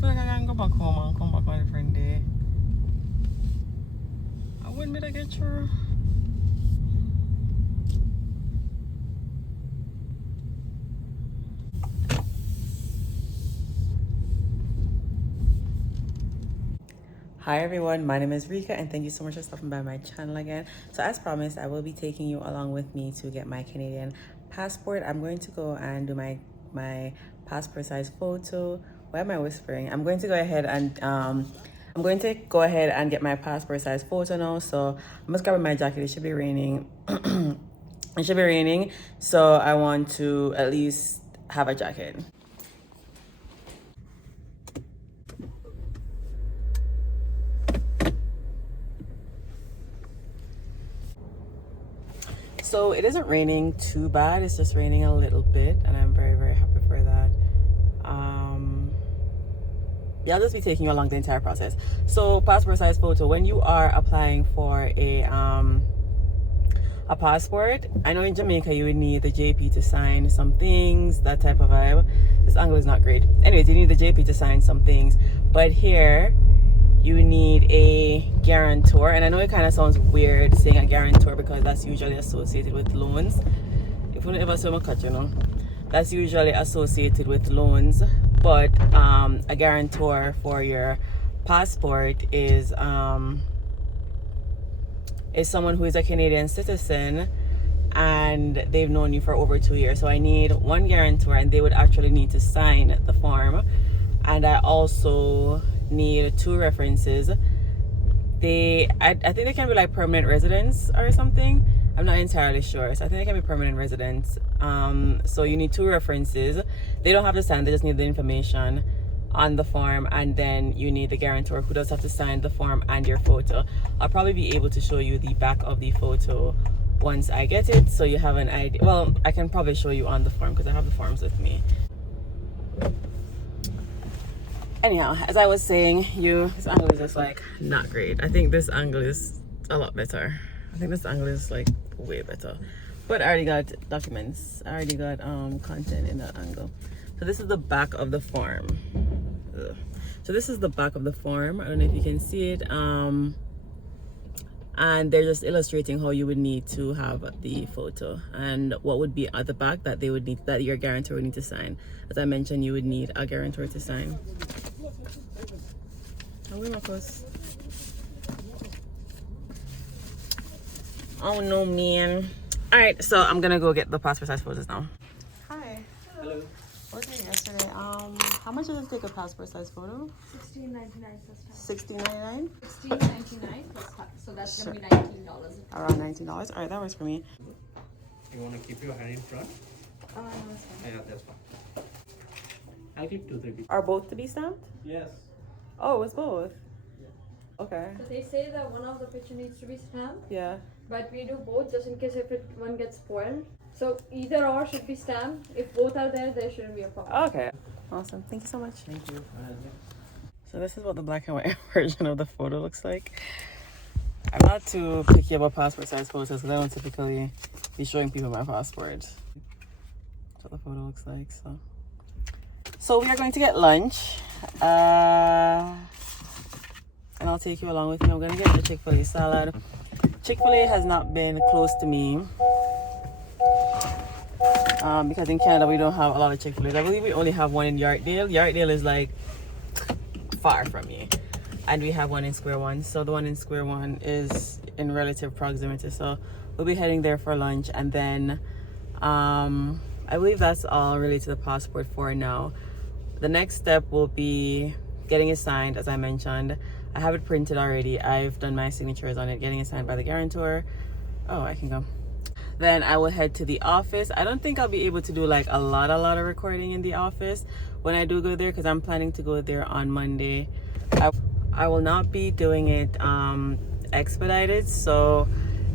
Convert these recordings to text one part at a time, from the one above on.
feel like I can go back home and come back on a different day. I wouldn't be to get through. Hi everyone, my name is Rika and thank you so much for stopping by my channel again. So as promised, I will be taking you along with me to get my Canadian passport. I'm going to go and do my passport size photo. Why am I whispering? I'm going to go ahead and get my passport size photo now. So I'm just grabbing my jacket. It should be raining. It should be raining, so I want to at least have a jacket. So it isn't raining too bad, it's just raining a little bit, and I'm very, very happy for that. Yeah, I'll just be taking you along the entire process. So passport size photo, when you are applying for a passport, I know in Jamaica you would need the JP to sign some things, that type of vibe. This angle is not great. Anyways, you need the JP to sign some things, but here you need a guarantor. And I know it kind of sounds weird saying a guarantor because that's usually associated with loans. If you ever saw my cut, you know, that's usually associated with loans. But a guarantor for your passport is someone who is a Canadian citizen and they've known you for over 2 years. So I need one guarantor and they would actually need to sign the form. And I also need 2 references. I think they can be like permanent residents or something. I'm not entirely sure. So I think they can be permanent residents. So you need 2 references. They don't have to sign, they just need the information on the form, and then you need the guarantor who does have to sign the form and your photo. I'll probably be able to show you the back of the photo once I get it, so you have an idea. Well, I can probably show you on the form because I have the forms with me. Anyhow, as I was saying, this angle is just like not great. I think this angle is a lot better. I think this angle is like way better. But I already got documents. I already got content in that angle. So this is the back of the form. Ugh. So this is the back of the form. I don't know if you can see it. And they're just illustrating how you would need to have the photo and what would be at the back that they would need, that your guarantor would need to sign. As I mentioned, you would need a guarantor to sign. Oh no, man. All right, so I'm gonna go get the passport size photos now. Hi. Hello. What was it yesterday? How much does it take a passport size photo? $16.99 plus tax. $16.99? $16.99 plus tax. So that's gonna be $19. Around $19. All right, that works for me. You want to keep your hand in front? No, it's fine. Yeah, that's fine. I'll keep 2, 3 people. Are both to be stamped? Yes. Oh, it's both. Okay. So they say that one of the picture needs to be stamped, Yeah. but we do both just in case if one gets spoiled. So either or should be stamped. If both are there shouldn't be a problem. Okay. Awesome. Thank you so much. Thank you. So this is what the black and white version of the photo looks like. I'm not too picky about passport size photos because I don't typically be showing people my passport. That's what the photo looks like. So we are going to get lunch. And I'll take you along with me. I'm gonna get the Chick-fil-A salad. Chick-fil-A has not been close to me because in Canada we don't have a lot of Chick-fil-A's. I believe we only have one in Yartdale. Yartdale is like far from me, and we have one in Square One. So the one in Square One is in relative proximity. So we'll be heading there for lunch, and then I believe that's all related to the passport for now. The next step will be getting it signed, as I mentioned. I have it printed already. I've done my signatures on it, getting it signed by the guarantor. Oh, I can go. Then I will head to the office. I don't think I'll be able to do like a lot of recording in the office when I do go there because I'm planning to go there on Monday. I will not be doing it expedited, so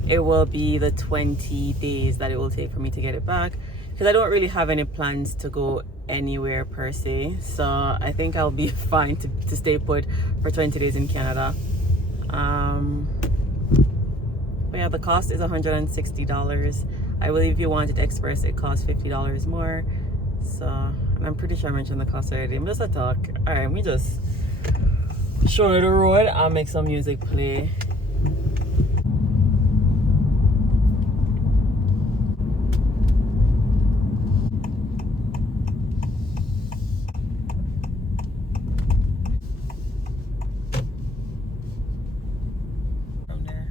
it will be the 20 days that it will take for me to get it back because I don't really have any plans to go anywhere per se, so I think I'll be fine to stay put for 20 days in Canada. But yeah, the cost is $160. I believe if you wanted express it costs $50 more, so I'm pretty sure I mentioned the cost already. I'm just a talk. Alright, me just show you the road. I'll make some music play. From there.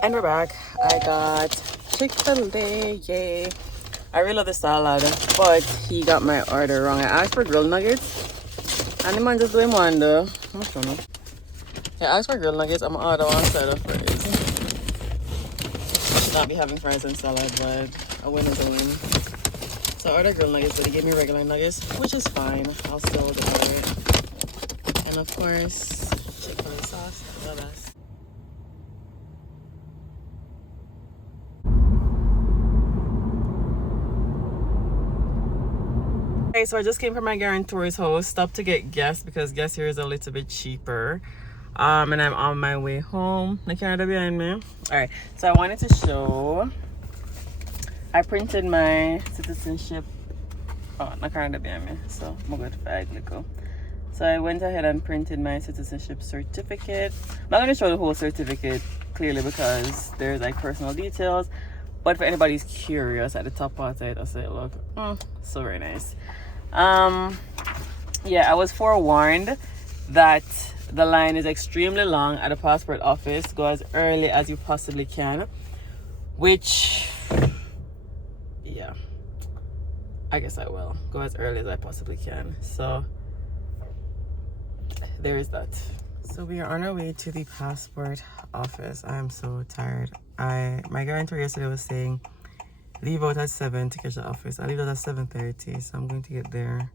And we're back. I got Chick-fil-A, yay. I really love the salad, but he got my order wrong. I asked for grilled nuggets, and the man just doing one though. I'm not sure. I asked for grilled nuggets. I'm gonna order one side of fries. I should not be having fries and salad, but a win is a win. So I ordered grilled nuggets, but he gave me regular nuggets, which is fine. I'll still order it. And of course, Chick-fil-A sauce, the best. Okay, so I just came from my guarantor's house, stopped to get gas because gas here is a little bit cheaper. And I'm on my way home. The Canada behind me. Alright, so I wanted to show, I printed my citizenship. Oh, the Canada behind me. So I'm going to go. So I went ahead and printed my citizenship certificate. I'm not going to show the whole certificate clearly because there's like personal details. But for anybody who's curious, at the top part I'll say, look, so very nice. Yeah, I was forewarned that the line is extremely long at the passport office. Go as early as you possibly can, which, yeah, I guess I will go as early as I possibly can. So there is that. So we are on our way to the passport office. I am so tired. My guarantor yesterday was saying leave out at 7 to catch the office. I leave out at 7:30, so I'm going to get there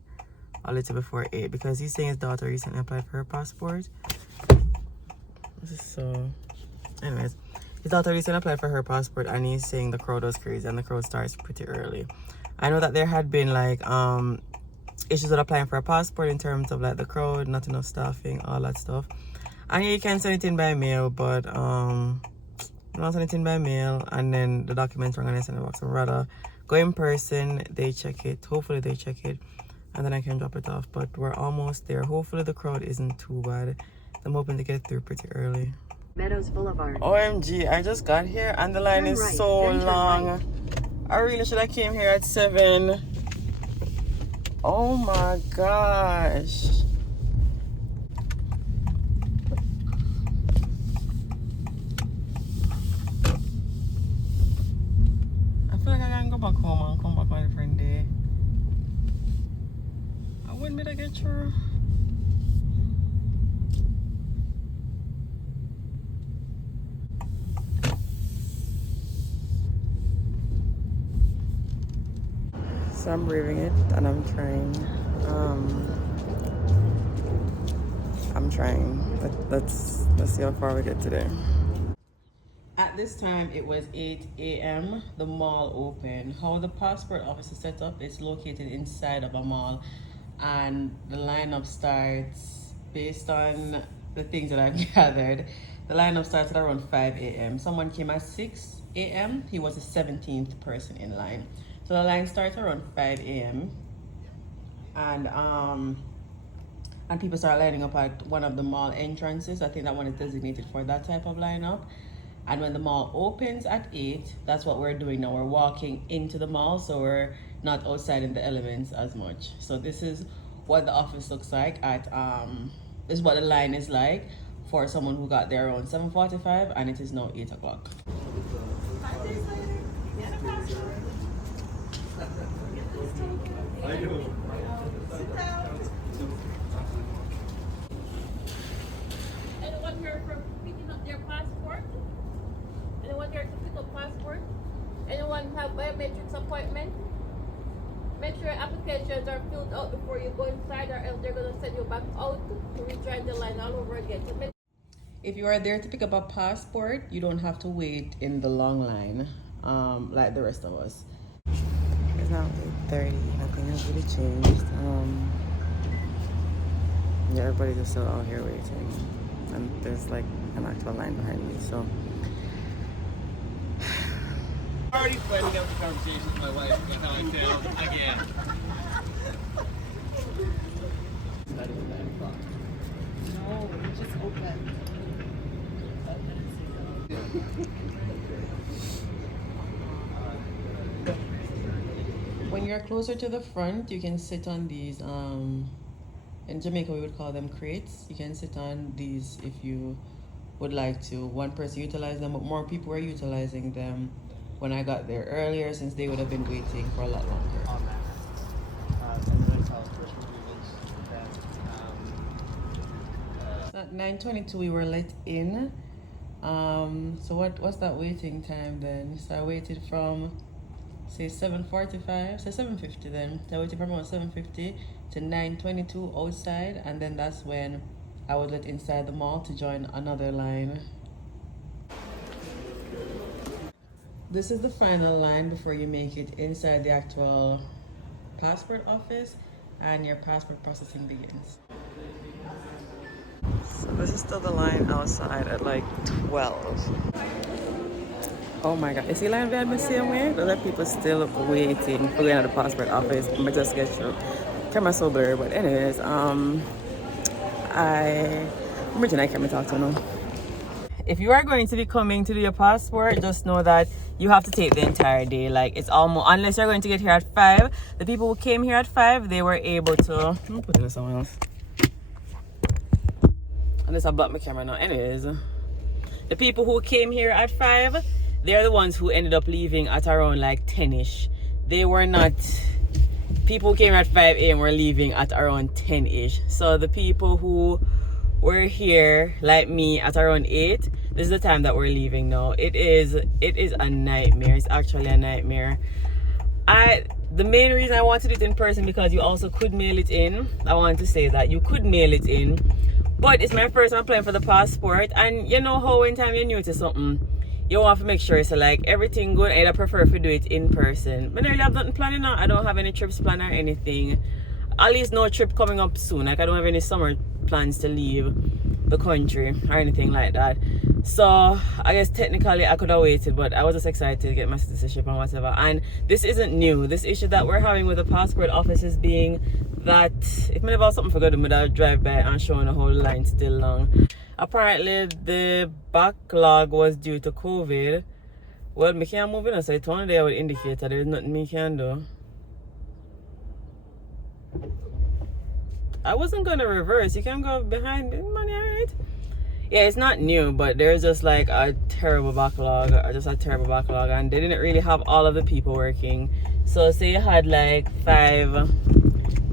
a little before 8 because he's saying his daughter recently applied for her passport. So, anyways, his daughter recently applied for her passport, and he's saying the crowd was crazy, and the crowd starts pretty early. I know that there had been like issues with applying for a passport in terms of like the crowd, not enough staffing, all that stuff. And you can send it in by mail, but not send it in by mail, and then the documents are gonna send it back. So rather go in person, they check it, hopefully they check it, and then I can drop it off. But we're almost there. Hopefully the crowd isn't too bad. I'm hoping to get through pretty early. Meadows Boulevard. OMG, I just got here and the line is so long. I really should have came here at 7. Oh my gosh. I feel like I can go back home and come back on a different day. I wouldn't better get through. So I'm braving it and I'm trying. Let's see how far we get today. At this time it was 8 a.m. The mall opened. How the passport office is set up, it's located inside of a mall, and the lineup starts based on the things that I've gathered. The lineup starts at around 5 a.m. Someone came at 6 a.m. He was the 17th person in line. So the line starts around 5 a.m. and people start lining up at one of the mall entrances. I think that one is designated for that type of lineup. And when the mall opens at 8, that's what we're doing now. We're walking into the mall, so we're not outside in the elements as much. So this is what the office looks like at this is what the line is like for someone who got there around 7:45, and it is now 8 o'clock. Anyone here from picking up their passport? Anyone here to pick up passport? Anyone have biometrics appointment? make sure your applications are filled out before you go inside, or else they're gonna send you back out to rejoin the line all over again. So make If you are there to pick up a passport, you don't have to wait in the long line like the rest of us. It's now 8:30. Nothing has really changed. Yeah, everybody's just still out here waiting, and there's like an actual line behind me. So I'm already planning out the conversation with my wife about how I failed again. Not even 9 o'clock. No, we just opened. when you're closer to the front, you can sit on these. In Jamaica, we would call them crates. You can sit on these if you would like to. One person utilized them, but more people were utilizing them when I got there earlier, since they would have been waiting for a lot longer. On that. And then I tell first that At 9:22, we were let in. So what's that waiting time then? So I waited from say 7:45, so 7:50 then. So I waited from about 7:50 to 9:22 outside, and then that's when I was let inside the mall to join another line. This is the final line before you make it inside the actual passport office and your passport processing begins. So this is still the line outside at like 12. Oh my god, is the line behind the same way? Those are people still waiting for going at the passport office. I just get through. Camera's so blurry, but anyways, I'm Bridget, I can't talk to now. If you are going to be coming to do your passport, just know that you have to take the entire day. Like, it's almost, unless you're going to get here at 5. The people who came here at 5, they were able to, I'm putting this somewhere else. Unless I block my camera now. Anyways, the people who came here at 5, they're the ones who ended up leaving at around like 10ish. They were not, people who came at 5 a.m. were leaving at around 10ish. So the people who were here like me at around 8, this is the time that we're leaving now. It is a nightmare. It's actually a nightmare. The main reason I want to do it in person, because you also could mail it in. I want to say that you could mail it in, but it's my first time applying for the passport, and you know how when time you're new to something, you want to make sure so like everything good. I'd prefer to do it in person. But I really have nothing planned now. I don't have any trips planned or anything. At least no trip coming up soon. Like, I don't have any summer plans to leave the country or anything like that. So I guess technically I could have waited, but I was just excited to get my citizenship and whatever. And this isn't new. This issue that we're having with the passport office is being that if I never have something for good, I'll drive by and showing the whole line still long. Apparently the backlog was due to COVID. Well, me can't move in, so it's one day I would indicate that there's nothing me can do. I wasn't gonna reverse. You can go behind the money, alright? Yeah, it's not new, but there's just like a terrible backlog, and they didn't really have all of the people working. So say you had like 5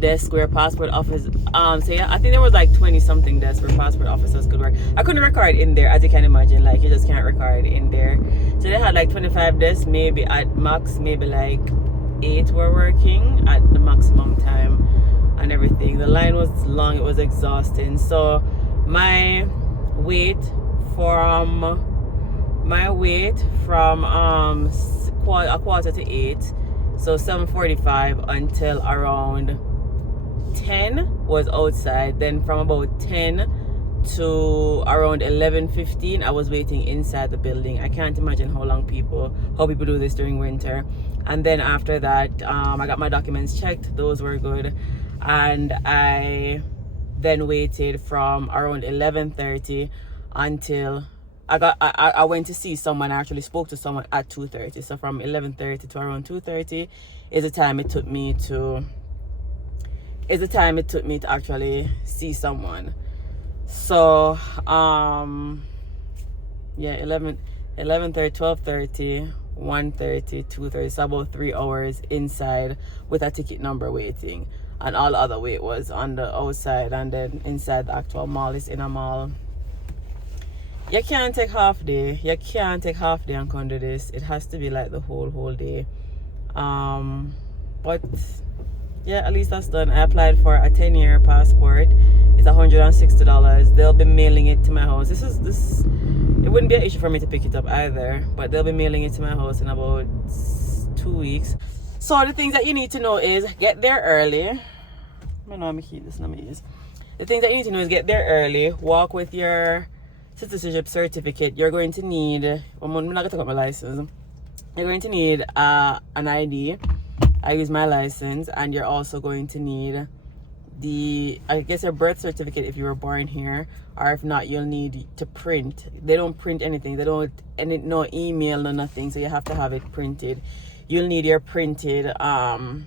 desks where passport office, so yeah, I think there was like 20 something desks where passport officers could work. I couldn't record in there, as you can imagine, like you just can't record in there. So they had like 25 desks, maybe at max, maybe like 8 were working at the maximum time. And everything. The line was long, it was exhausting. So my wait from a quarter to 8, so 7:45 until around 10 was outside. Then from about 10 to around 11:15 I was waiting inside the building. I can't imagine how people do this during winter. And then after that, I got my documents checked, those were good. And I then waited from around 11:30 until I went to see someone. I actually spoke to someone at 2:30. So from 11:30 to around 2:30 is the time it took me to actually see someone. So yeah, 11:30, 12:30, 1:30, 2:30, so about 3 hours inside with a ticket number waiting. And all the other wait was on the outside, and then inside the actual mall is in a mall. You can't take half day. You can't take half day and come do this. It has to be like the whole day. But yeah, at least that's done. I applied for a 10-year passport. It's $160. They'll be mailing it to my house. This it wouldn't be an issue for me to pick it up either, but they'll be mailing it to my house in about 2 weeks. So the things that you need to know is get there early. I know I'm keep this number is. The things that you need to know is get there early, walk with your citizenship certificate. You're going to need, I'm not going to take out my license. You're going to need an ID. I use my license, and you're also going to need I guess your birth certificate if you were born here, or if not, you'll need to print. They don't print anything. They don't, no email, no nothing. So you have to have it printed. You'll need your printed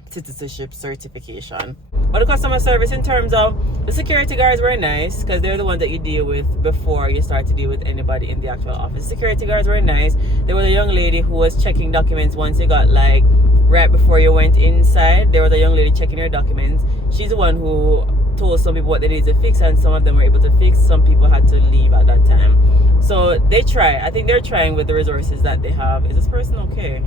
citizenship certification. But the customer service, in terms of the security guards, were nice, because they're the ones that you deal with before you start to deal with anybody in the actual office. Security guards were nice. There was a young lady who was checking documents once you got like right before you went inside. There was a young lady checking her documents. She's the one who told some people what they needed to fix, and some of them were able to fix. Some people had to leave at that time. So they try. I think they're trying with the resources that they have. Is this person okay?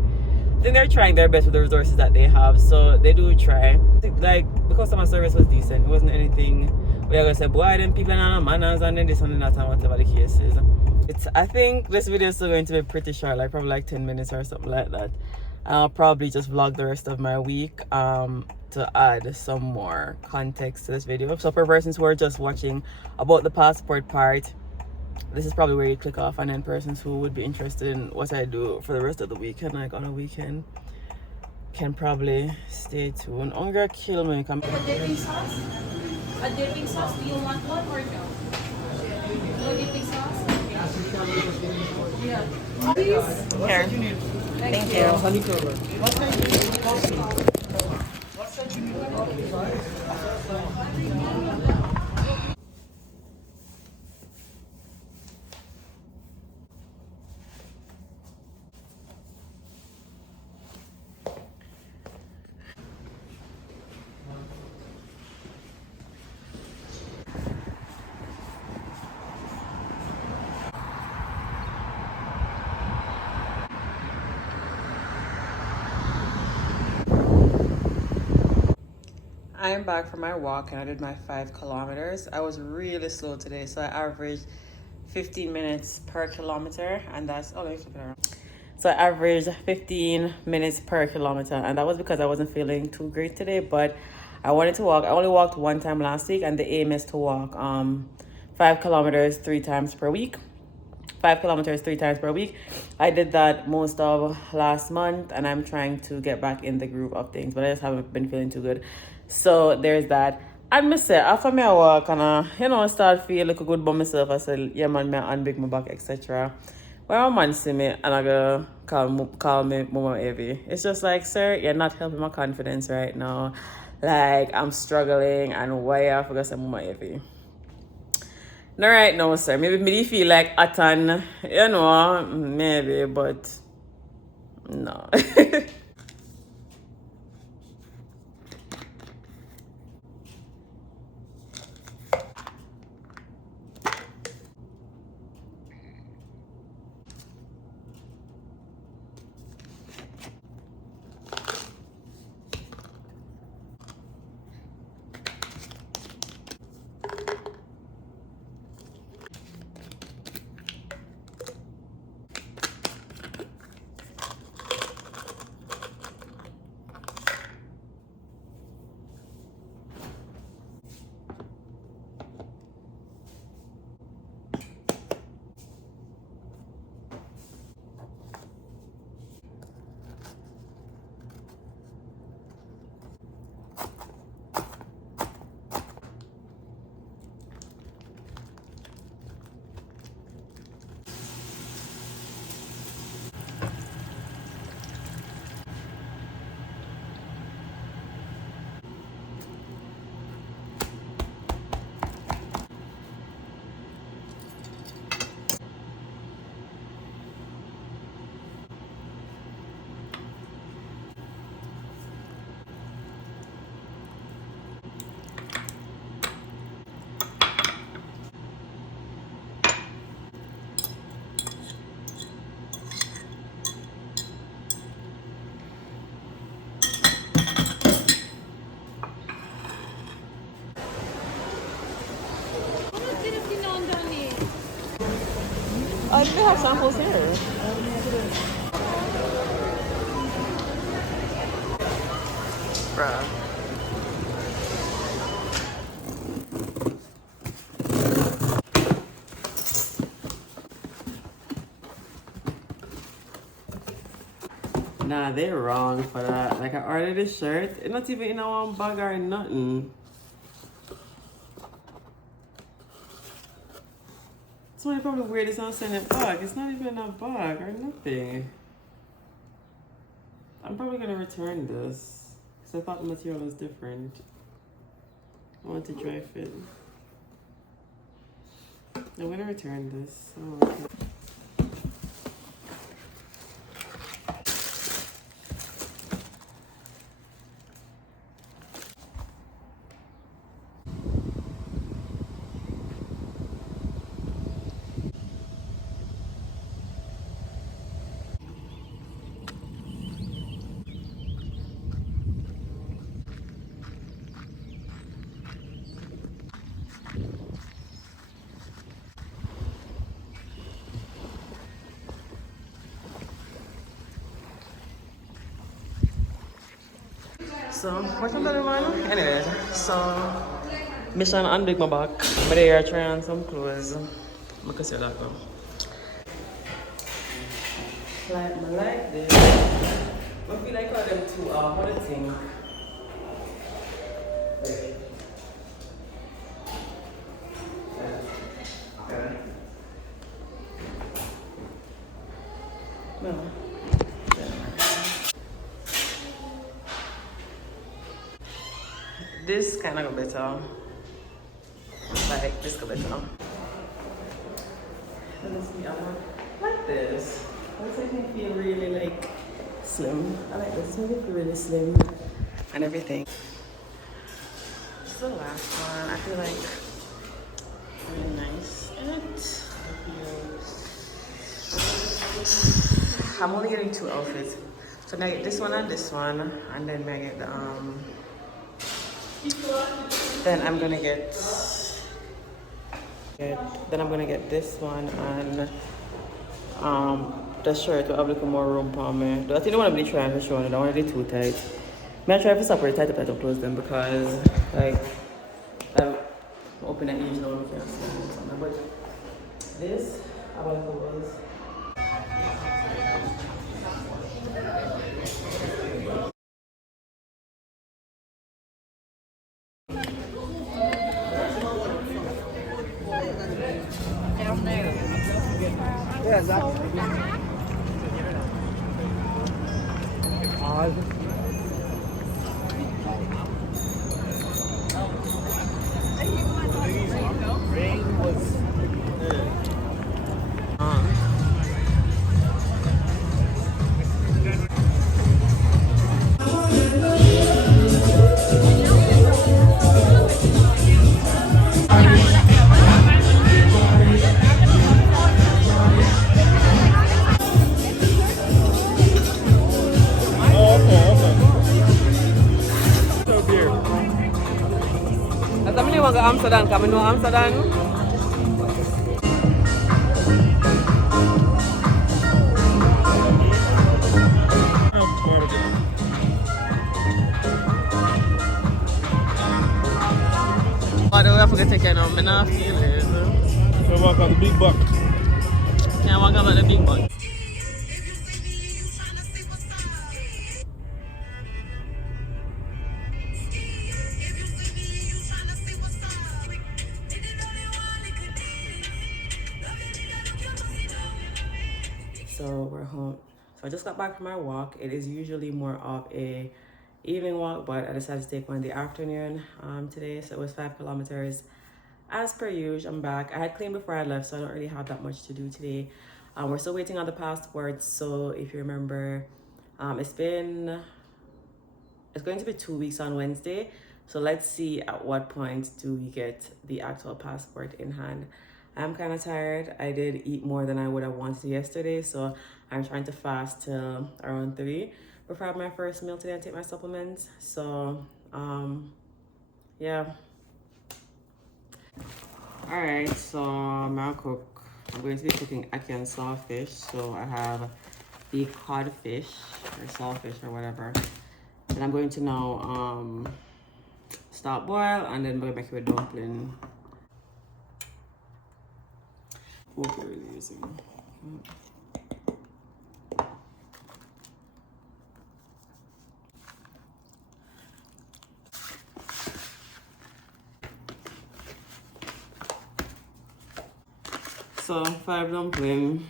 I think they're trying their best with the resources that they have, so they do try. Like, the customer service was decent. It wasn't anything where you're gonna say, boy, them people are manners and then this and that and whatever the case is. I think this video is still going to be pretty short, like probably like 10 minutes or something like that. I'll probably just vlog the rest of my week to add some more context to this video. So for persons who are just watching about the passport part, this is probably where you click off, and then persons who would be interested in what I do for the rest of the weekend, like on a weekend, can probably stay tuned. I'm gonna kill me. A dipping sauce? A dipping sauce? Do you want one or no? No dipping sauce? Yeah. Please? Here. Thank you. I am back from my walk, and I did my 5 kilometers. I was really slow today, so I averaged 15 minutes per kilometer, and that's, oh, let me flip it around. So I averaged 15 minutes per kilometer, and that was because I wasn't feeling too great today, but I wanted to walk. I only walked 1 time last week, and the aim is to walk 5 kilometers 3 times per week. 5 kilometers 3 times per week. I did that most of last month, and I'm trying to get back in the groove of things, but I just haven't been feeling too good. So there's that. And I say, after me I walk and start feel like a good by myself, I said, yeah man, me unbig my back, etc. When my man see me and I go call me Mama Evie, it's just like, sir, you're not helping my confidence right now. Like, I'm struggling, and why I forgot to say Mama Evie. No, right now, sir. Maybe me feel like Atan, maybe, but no. but they have samples here. Bruh. Nah, they're wrong for that. Like, I ordered a shirt. It's not even in a one bag or nothing. Somebody probably weird it's not sending it back. It's not even in a bag or nothing. I'm probably gonna return this because I thought the material was different. I want to dry fit. I'm gonna return this. Oh, okay. So, what's up everyone? Anyways, so mission unbig my back. But they are trying on some clothes. Because you that go. Like this. I feel like I them two what do you think? Okay. No. This kind of go better. Like this go better. Let me see. I want like this. This makes me feel really like slim. I like this. Make me feel really slim and everything. This is the last one. I feel like really nice. I'm only getting 2 outfits. So now I get this one and this one, and then I get the then I'm gonna get this one and the shirt will have a little more room for me. I think the one I'm really trying to show you, I don't want to be too tight. I'm trying to separate tight up close them because like I'm open at each one, but this I want to was Yeah, exactly. Rain was. I want to go Amsterdam, come to Amsterdam. Why do we have to take care of me? I feel it. So walk out the big buck. Can't walk about the big butt. So we're home. So I just got back from my walk. It is usually more of a evening walk, but I decided to take one in the afternoon today. So it was 5 kilometers. As per usual, I'm back. I had cleaned before I left, so I don't really have that much to do today. We're still waiting on the passports. So if you remember, it's going to be 2 weeks on Wednesday. So let's see at what point do we get the actual passport in hand. I'm kind of tired. I did eat more than I would have wanted yesterday, so I'm trying to fast till around 3 before I have my first meal today and take my supplements. So yeah. All right, so I'm gonna cook I'm going to be cooking ackee and sawfish. So I have the codfish or sawfish or whatever. Then I'm going to now start boil and then I'm going to make you a dumpling. What are you using? So 5 dumpling.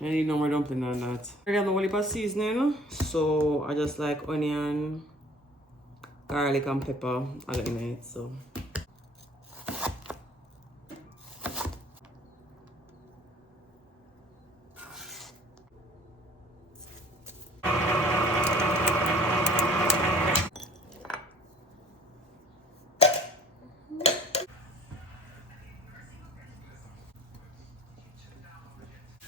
I need no more dumpling than that. I got no heap of seasoning, so I just like onion, garlic and pepper all in it. So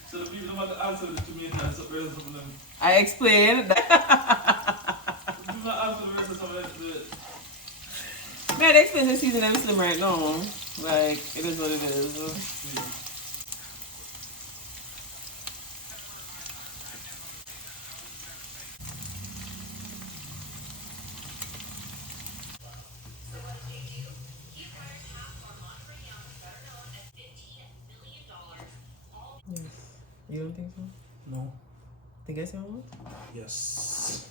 So the people don't want to answer the tomato and something else. I explained that. The people don't answer the rest of some of the... Man, I explained the season I'm slim right now. Like, it is what it is. You don't think so? No. Think I saw one? Yes.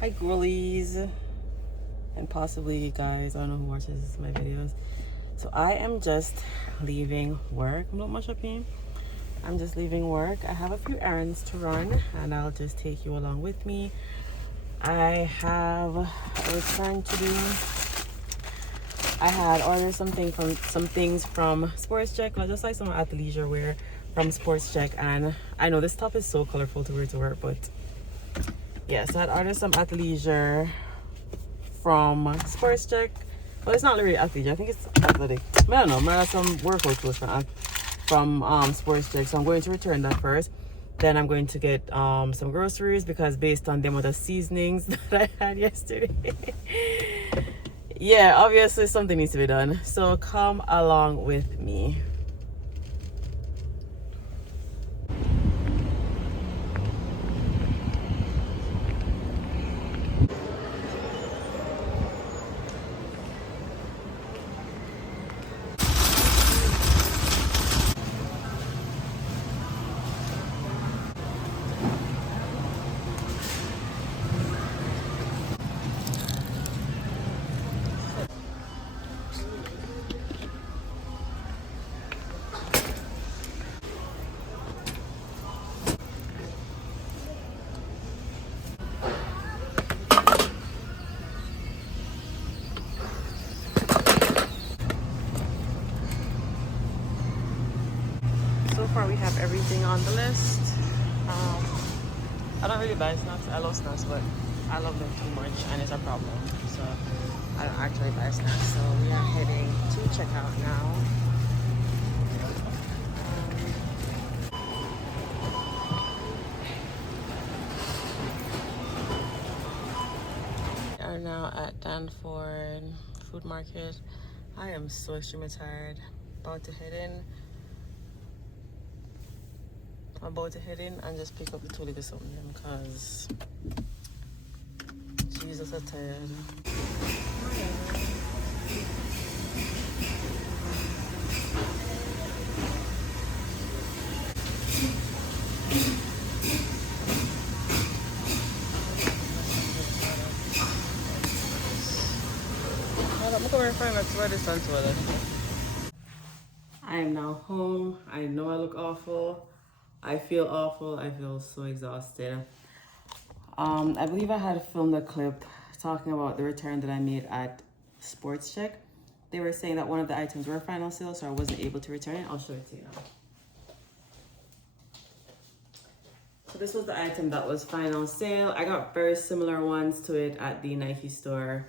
Hi girlies and possibly guys, I don't know who watches my videos. So I am just leaving work. I'm not much up here. I'm just leaving work. I have a few errands to run and I'll just take you along with me. I have a return to do. I had ordered some things from Sports Check. I just like some athleisure wear from Sports Check, and I know this top is so colorful to wear to work, but yeah, so I had ordered some athleisure from Sports Check. Well, it's not really athleisure. I think it's athletic. I don't know. I have some workout clothes from Sports Check, so I'm going to return that first. Then I'm going to get some groceries because based on the amount of seasonings that I had yesterday. Yeah, obviously something needs to be done. So come along with me. So far we have everything on the list. I don't really buy snacks. I love snacks, but I love them too much and it's a problem. So I don't actually buy snacks. So we are heading to checkout now. We are now at Danford Food Market. I am so extremely tired. About to head in. I'm about to head in and just pick up the 2 liters something because Jesus, I'm tired. I am now home. I know I look awful. I feel awful. I feel so exhausted. I believe I had filmed a clip talking about the return that I made at Sports Check. They were saying that one of the items were final sale, so I wasn't able to return it. I'll show it to you now. So this was the item that was final sale. I got very similar ones to it at the Nike store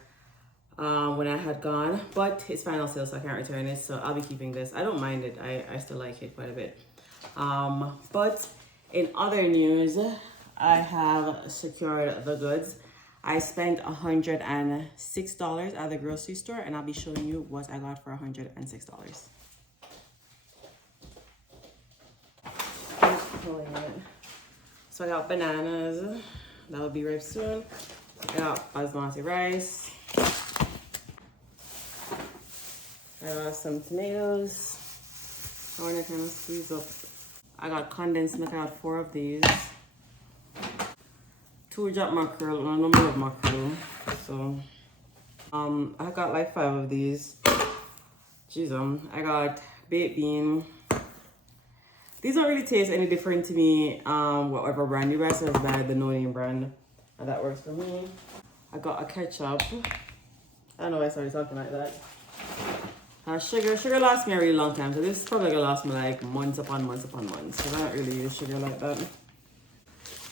when I had gone, but it's final sale, so I can't return it. So I'll be keeping this. I don't mind it. I still like it quite a bit. But in other news, I have secured the goods. I spent $106 at the grocery store, and I'll be showing you what I got for $106. So I got bananas, that'll be ripe soon. I got basmati rice. I got some tomatoes. I want to kind of squeeze up. I got condensed milk. I got 4 of these. 2 drop mackerel, a number of mackerel. So, I got like 5 of these. Jeez, I got baked bean. These don't really taste any different to me. Whatever brand you guys have buy, the no-name brand, and that works for me. I got a ketchup. I don't know why I started talking like that. Sugar lasts me a really long time, so this is probably gonna last me like months upon months upon months, because I don't really use sugar like that.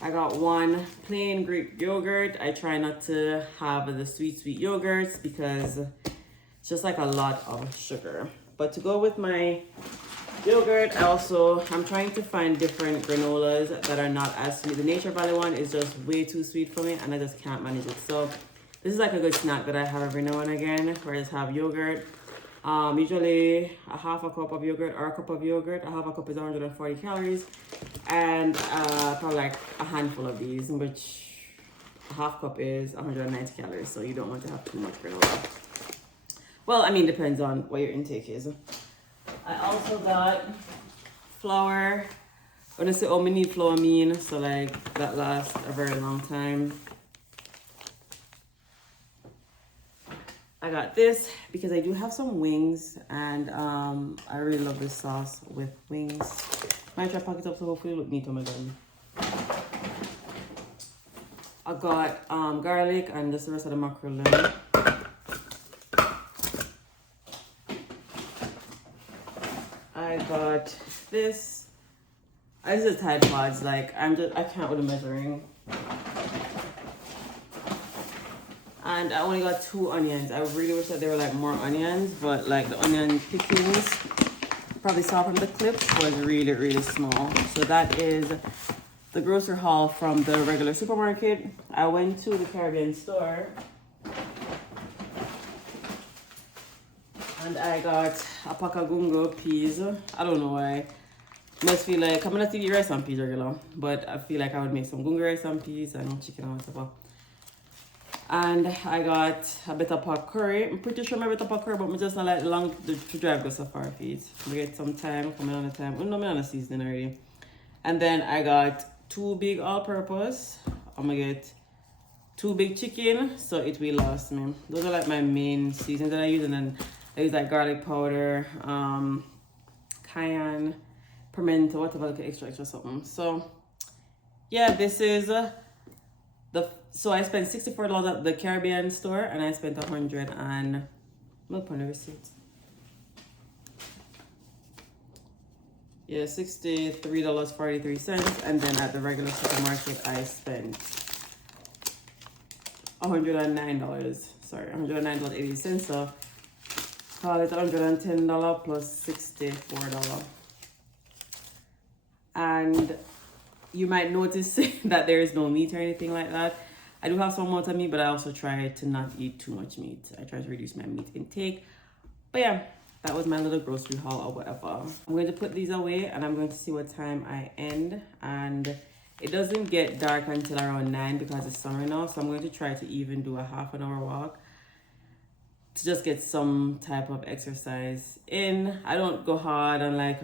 I got 1 plain Greek yogurt. I try not to have the sweet yogurts because it's just like a lot of sugar. But to go with my yogurt, I'm trying to find different granolas that are not as sweet. The Nature Valley one is just way too sweet for me, and I just can't manage it. So this is like a good snack that I have every now and again, where I just have yogurt. Usually a half a cup of yogurt or a cup of yogurt. A half a cup is 140 calories, and probably like a handful of these, which a half cup is 190 calories. So you don't want to have too much granola. Well, I mean, depends on what your intake is. I also got flour. When I say, oh, we need flour mean, so like that lasts a very long time. I got this because I do have some wings, and I really love this sauce with wings. Might try to pack it up so hopefully it look neat on my gun. I got garlic and just the rest of the mackerel. I got this. This is Tide Pods. Like I can't with the measuring. And I only got 2 onions. I really wish that there were like more onions, but like the onion pickings, probably saw from the clips, was really, really small. So that is the grocery haul from the regular supermarket. I went to the Caribbean store and I got a pack of gungo peas. I don't know why. Must feel like I'm gonna eat rice and peas regular, but I feel like I would make some gungo rice and peas and chicken and whatever. And I got a better pot curry. I'm pretty sure my better pot curry, but I just not like long to drive go so far feet. We get some time, coming on the time. Oh no, I'm on the seasoning already. And then I got 2 big all-purpose. I'm gonna get 2 big chicken, so it will last me. Those are like my main seasonings that I use, and then I use like garlic powder, cayenne, pimento, whatever, like extra something. So yeah, this is so I spent $64 at the Caribbean store, and I spent $100 and milk on the receipt. Yeah, $63.43, and then at the regular supermarket I spent $109. Sorry, $109.80. So call it $110 plus $64. And you might notice that there is no meat or anything like that. I do have some amount of meat, but I also try to not eat too much meat. I try to reduce my meat intake. But yeah, that was my little grocery haul or whatever. I'm going to put these away, and I'm going to see what time I end. And it doesn't get dark until around 9 because it's summer now. So I'm going to try to even do a half-an-hour walk to just get some type of exercise in. I don't go hard and like,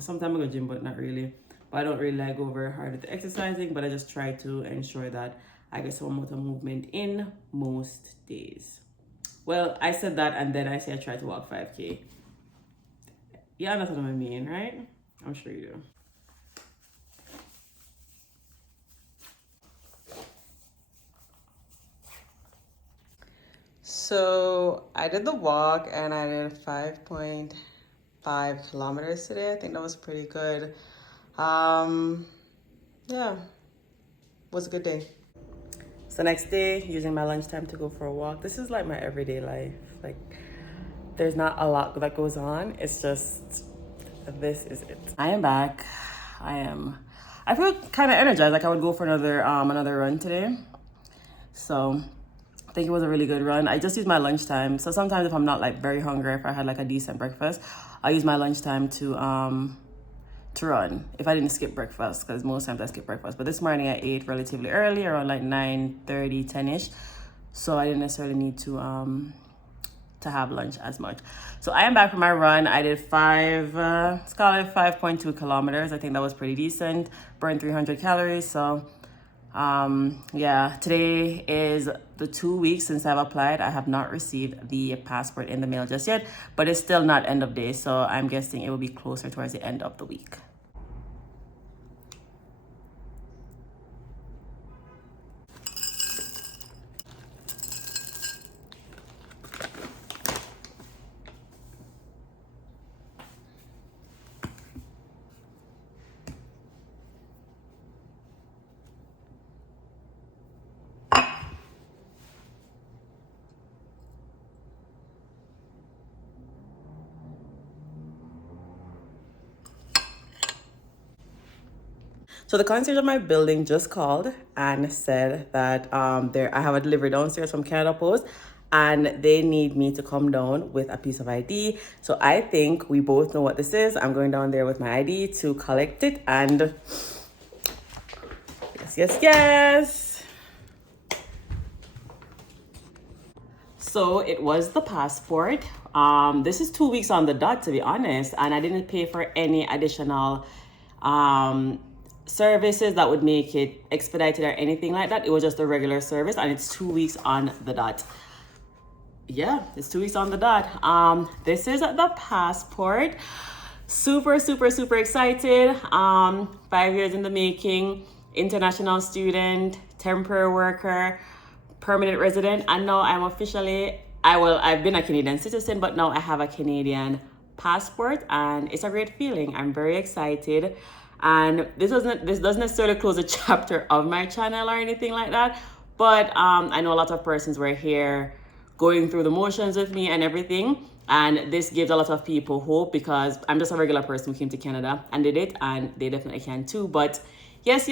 sometimes I go gym, but not really. But I don't really like go very hard with the exercising, but I just try to ensure that I get some amount of movement in most days. Well, I said that, and then I say I try to walk 5K. Yeah, that's what I mean, right? I'm sure you do. So I did the walk, and I did 5.5 kilometers today. I think that was pretty good. Yeah, was a good day. So next day, using my lunchtime to go for a walk. This is like my everyday life. Like, there's not a lot that goes on. It's just, this is it. I am back. I feel kind of energized. Like I would go for another run today. So I think it was a really good run. I just used my lunchtime. So sometimes if I'm not like very hungry, if I had like a decent breakfast, I use my lunchtime to run if I didn't skip breakfast, because most times I skip breakfast. But this morning I ate relatively early, around like 9:30, 10ish. So I didn't necessarily need to have lunch as much. So I am back from my run. I did 5.2 kilometers. I think that was pretty decent. Burned 300 calories. So yeah, today is the 2 weeks since I've applied. I have not received the passport in the mail just yet, but it's still not end of day. So I'm guessing it will be closer towards the end of the week. So the concierge of my building just called and said that I have a delivery downstairs from Canada Post, and they need me to come down with a piece of ID. So I think we both know what this is. I'm going down there with my ID to collect it, and yes. So it was the passport. This is 2 weeks on the dot, to be honest, and I didn't pay for any additional services that would make it expedited or anything like that. It was just a regular service, and it's 2 weeks on the dot. Yeah, it's 2 weeks on the dot. This is the passport. Super excited. 5 years in the making. International student, temporary worker, permanent resident, and now I'm officially, I've been a Canadian citizen, but now I have a Canadian passport, and it's a great feeling. I'm very excited. And this doesn't necessarily close a chapter of my channel or anything like that, but I know a lot of persons were here going through the motions with me and everything, and this gives a lot of people hope, because I'm just a regular person who came to Canada and did it, and they definitely can too. But yes,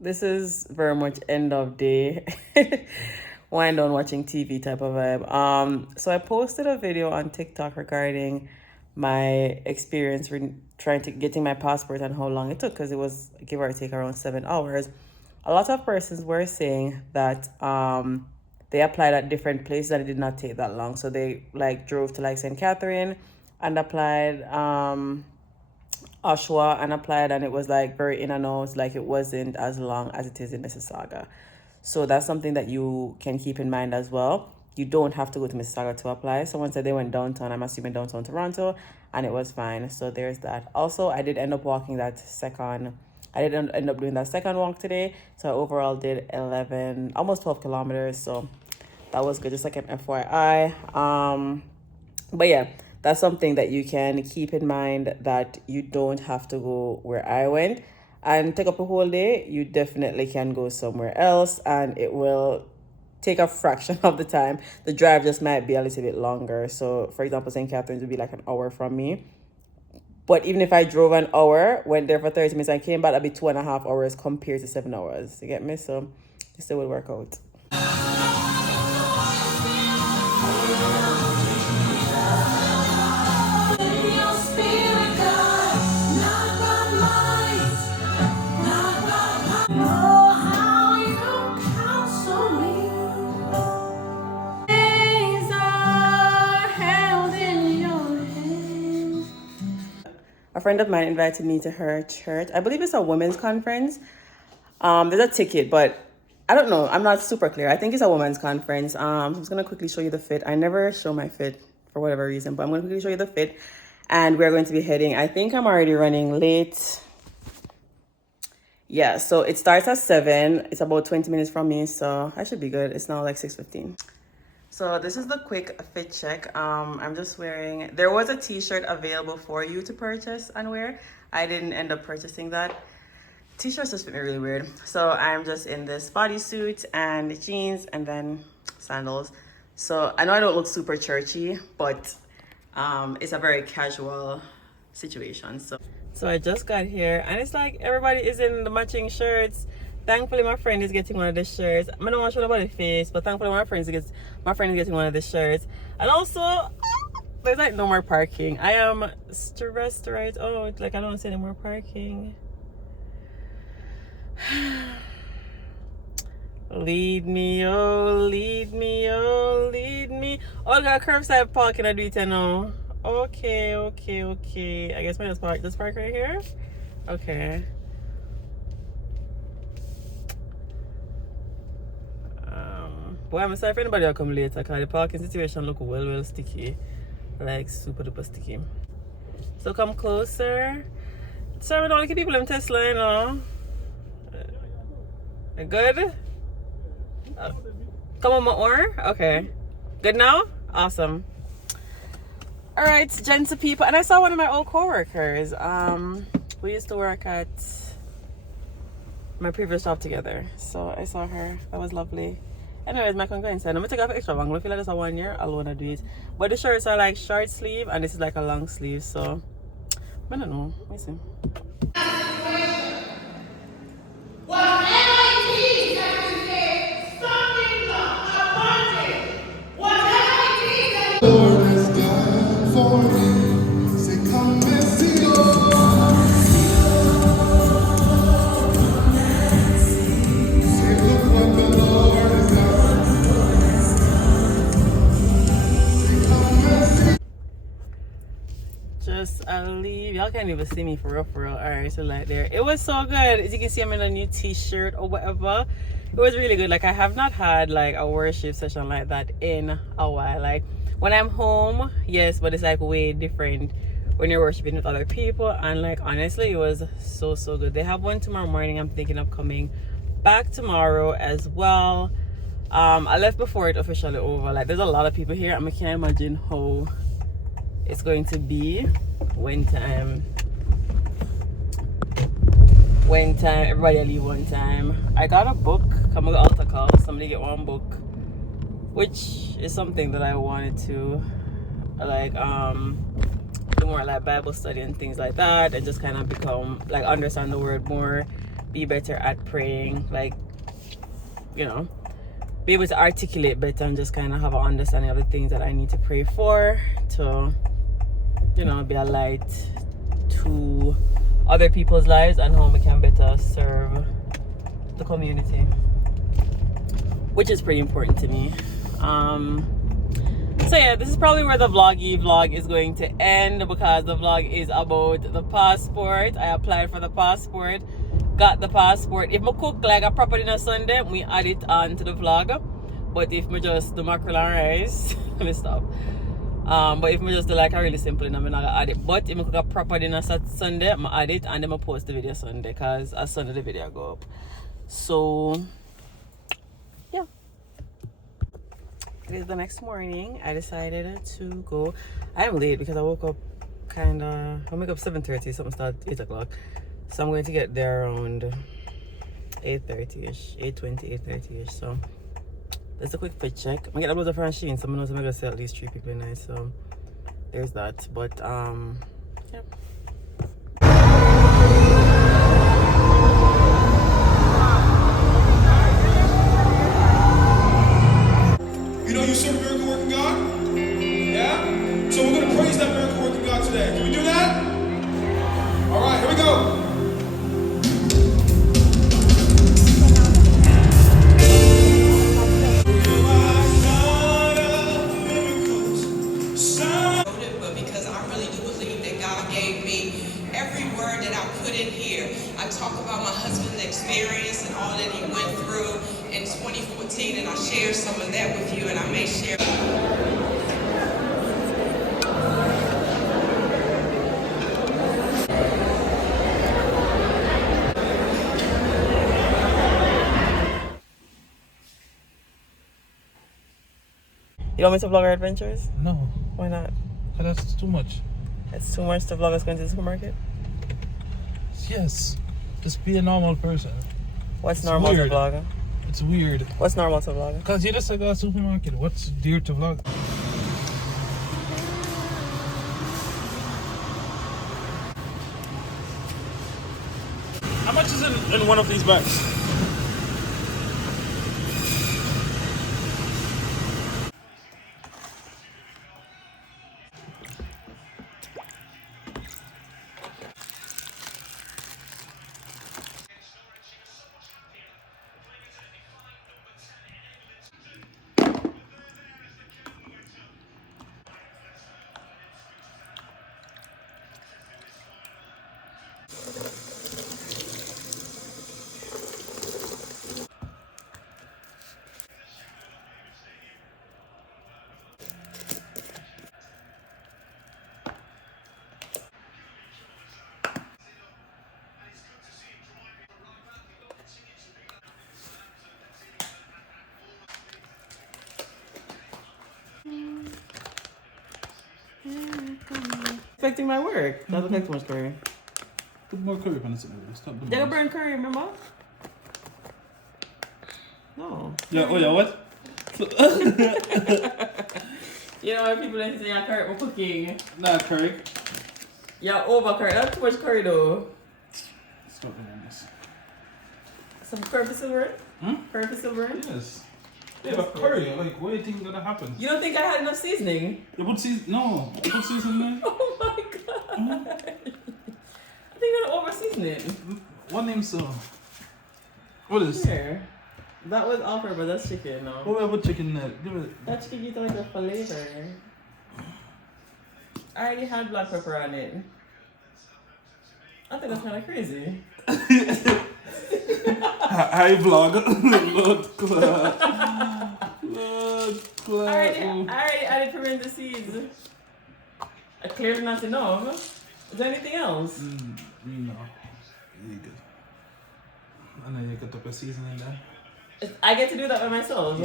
this is very much end of day wind down watching TV type of vibe. So I posted a video on TikTok regarding my experience getting my passport and how long it took, because it was give or take around 7 hours. A lot of persons were saying that they applied at different places and it did not take that long. So they like drove to like St. Catherine and applied, Oshawa and applied, and it was like very in and out, like it wasn't as long as it is in Mississauga. So that's something that you can keep in mind as well. You don't have to go to Mississauga to apply. Someone said they went downtown, I'm assuming downtown Toronto, and it was fine. So there's that. Also, I did end up walking I did end up doing that second walk today. So I overall did 11, almost 12 kilometers. So that was good, just like an FYI. But yeah, that's something that you can keep in mind, that you don't have to go where I went and take up a whole day. You definitely can go somewhere else, and it will take a fraction of the time. The drive just might be a little bit longer. So for example, St. Catharines would be like an hour from me. But even if I drove an hour, went there for 30 minutes and came back, that'd be 2.5 hours compared to 7 hours. You get me? So it still will work out. A friend of mine invited me to her church. I believe it's a women's conference. There's a ticket, but I don't know. I'm not super clear. I think it's a women's conference. I'm just going to quickly show you the fit. I never show my fit for whatever reason, but I'm going to quickly show you the fit. And we're going to be heading, I think I'm already running late. Yeah, so it starts at 7. It's about 20 minutes from me, so I should be good. It's now like 6:15. So this is the quick fit check. I'm just wearing, there was a t-shirt available for you to purchase and wear. I didn't end up purchasing that. T-shirts just fit me really weird. So I'm just in this bodysuit and jeans and then sandals. So I know I don't look super churchy, but it's a very casual situation. So I just got here and it's like everybody is in the matching shirts. Thankfully, my friend is getting one of the shirts. I don't want to show nobody face, but thankfully, my friend is getting one of the shirts. And also, there's like no more parking. I am stressed right out. Like I don't see any more parking. Lead me, oh, lead me, oh, lead me. Oh, I got curbside parking. I do it now. Okay. I guess I just park right here. Okay. Boy, I'm sorry for anybody will come later because the parking situation look well sticky. Like super duper sticky. So come closer. Sorry, don't look people in Tesla, you know. Good? Come on more? Okay. Good now? Awesome. Alright, gents of people. And I saw one of my old co-workers. We used to work at my previous job together. So I saw her. That was lovely. Anyways, my congrats. I'm gonna take off extra long. I feel like it's a 1 year. I'll wanna do it. But the shirts are like short sleeve and this is like a long sleeve. So I don't know. Let me see. Lord has done for me. Say, come and see, oh. Say, look what the Lord has done. Say, come and see. Just I'll leave. Y'all can't even see me for real. Alright, so like there. It was so good. As you can see, I'm in a new t-shirt or whatever. It was really good. Like I have not had like a worship session like that in a while. Like when I'm home, yes, but it's like way different when you're worshiping with other people. And like honestly, it was so good. They have one tomorrow morning. I'm thinking of coming back tomorrow as well. I left before it officially over. Like there's a lot of people here. I can't imagine how it's going to be when time everybody leave one time. I got a book. Come on, altar call. Somebody get one book, which is something that I wanted to like do more like Bible study and things like that, and just kind of become like understand the word more, be better at praying, like you know, be able to articulate better and just kind of have an understanding of the things that I need to pray for to, you know, be a light to other people's lives and how we can better serve the community, which is pretty important to me. So yeah, this is probably where the vlog is going to end, because the vlog is about the passport. I applied for the passport, got the passport. If I cook like a proper dinner Sunday, we add it on to the vlog. But if I just do mackerel and rice, let me stop. But if I just do like a really simple dinner, I'm not gonna add it. But if I cook a proper dinner Sunday, I'm gonna add it and then I post the video Sunday, because as Sunday the video go up. So yeah, it is the next morning. I decided to go. I am late because I woke up I wake up 7:30, something started 8 o'clock. So I'm going to get there around 8:30ish, 8:20, 8:30ish. So that's a quick fit check. I'm gonna get a blood from Shein, so I'm gonna see at least 3 people in so there's that. But yeah. You know you serve a miracle working God? Yeah? So we're gonna praise that miracle working God today. Can we do that? All right, here we go. But because I really do believe that God gave me every word that I put in here. I talk about my husband's experience and all that he went through in 2014, and I share some of that with you, and I may share. You want me to vlog our adventures? No, Why not? that's too much. It's too much to vlog us going to the supermarket? Yes, just be a normal person. What's It's normal weird. to vlog? It's weird. What's normal to vlog? Because you just like a supermarket. What's dear to vlog? How much is in one of these bags? Affecting my work. That looks like too much curry. Put more curry on this. Stop the They don't burn curry, remember? No. Yeah, oh yeah, what? You know when people like say yeah, curry for cooking. Nah, curry. Yeah, over curry. That's too much curry though. Stop the this. Some curry for silver? Hmm? Curry for silver? Yes. Yeah, but curry, like, what do you think is gonna happen? You don't think I had enough seasoning? You put season? No. You put seasoning there? Oh my god. I think I'm gonna over season it. What name so? What is? Here. That was all purpose, that's chicken now. What about chicken there? Give it. That chicken gets like a flavor. I already had black pepper on it. I think that's kind of crazy. Hi vlog. Lord Clark. Lord Clark. I already added pimento seeds. Clearly not enough. Is there anything else? No. You good. And then you can put a seasoning there. I get to do that by myself.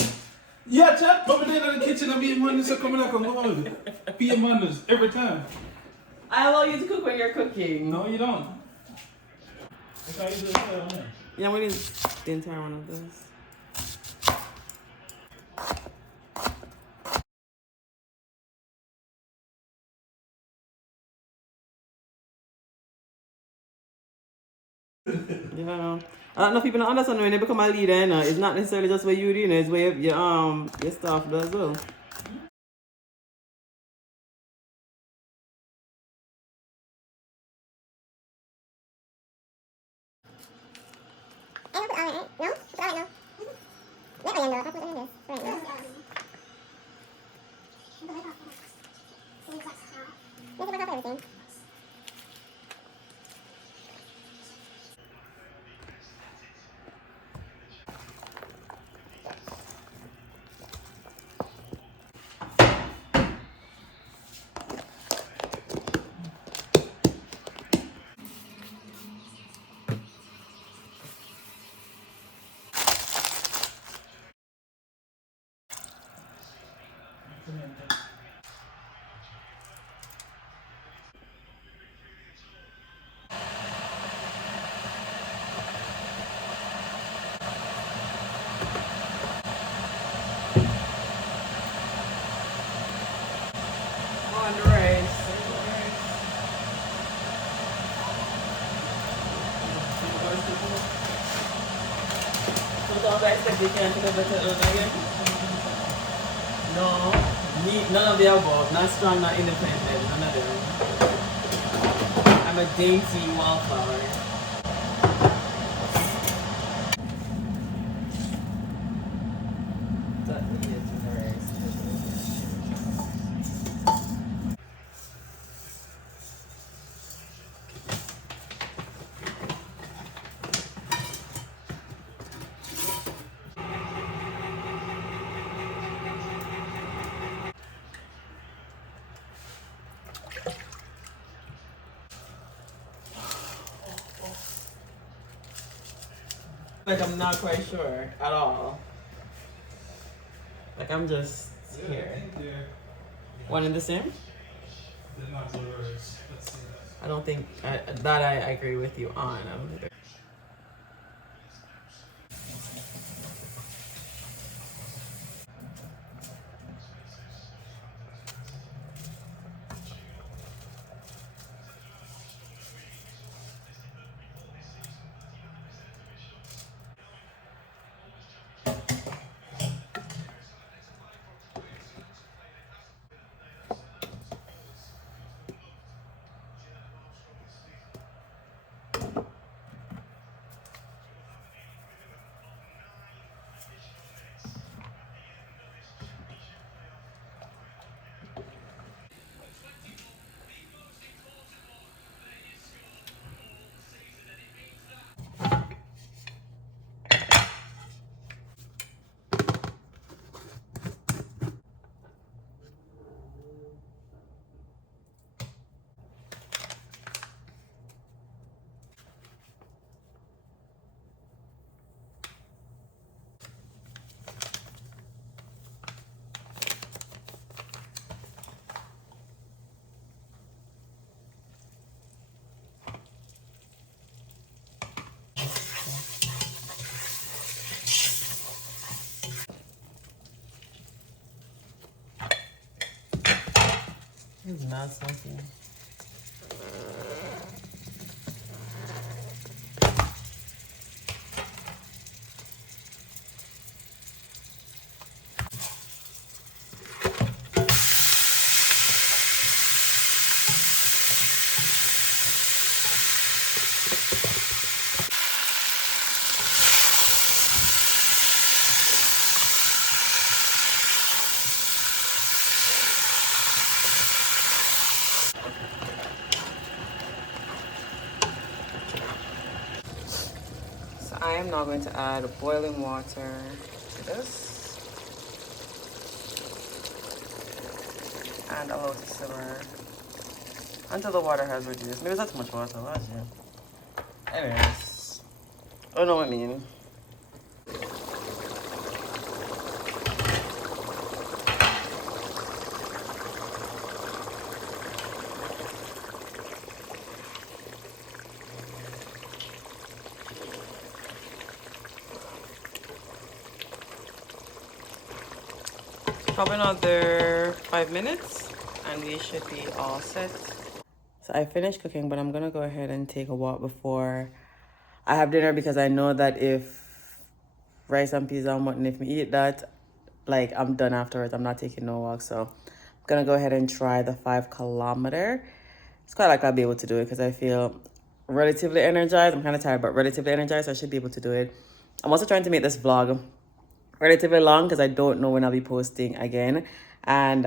Yeah, chat. Over there in the kitchen, I'm eating one. So coming up on God. Be a manners every time. I allow you to cook when you're cooking. No, you don't. I can't use it. Yeah, we need the entire one of this. Yeah. I don't know if people don't understand when they become a leader, you know, it's not necessarily just what you do, you know, it's where your staff does as well. On the rice. So I expect they can't take a better again? No. None of the above. Not strong, not independent. None of them. I'm a dainty wallflower. That's the rice. Like I'm not quite sure at all. Like I'm just here. One and the same? I don't think that I agree with you on. It's not smoky. I am now going to add boiling water to this and allow it to simmer until the water has reduced. Maybe that's too much water, last year. Anyways, I don't know what I mean. Probably another 5 minutes and we should be all set. So I finished cooking, but I'm gonna go ahead and take a walk before I have dinner, because I know that if rice and peas and mutton, if we eat that, like, I'm done afterwards. I'm not taking no walk. So I'm gonna go ahead and try the 5 kilometer. It's quite like I'll be able to do it because I feel relatively energized. I'm kind of tired, but relatively energized. So I should be able to do it. I'm also trying to make this vlog relatively long because I don't know when I'll be posting again, and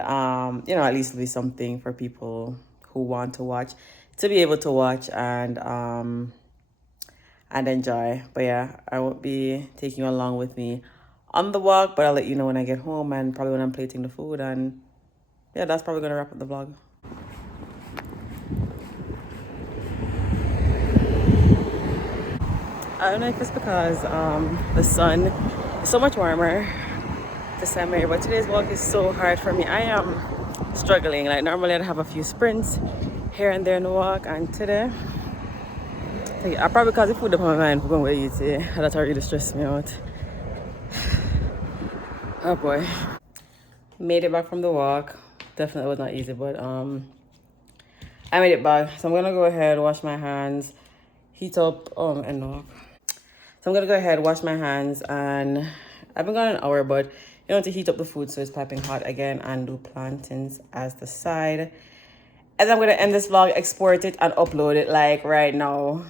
you know, at least it'll be something for people who want to watch to be able to watch and enjoy. But yeah, I won't be taking you along with me on the walk, but I'll let you know when I get home and probably when I'm plating the food. And yeah, that's probably gonna wrap up the vlog. I don't know if it's because the sun is so much warmer this time of year, but today's walk is so hard for me. I am struggling. Like, normally I'd have a few sprints here and there in the walk, and today I probably cause the food up on my mind for going to eat today. That really stressed me out. Oh boy. Made it back from the walk. Definitely was not easy, but I made it back. So I'm gonna go ahead, wash my hands, heat up and no. So I'm gonna go ahead, wash my hands, and I've been gone an hour, but you know, to heat up the food so it's piping hot again, and do plantains as the side. And then I'm gonna end this vlog, export it, and upload it like right now.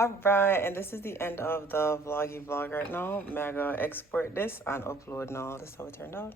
Alright, and this is the end of the vloggy vlog right now. I'm gonna export this and upload now. This is how it turned out.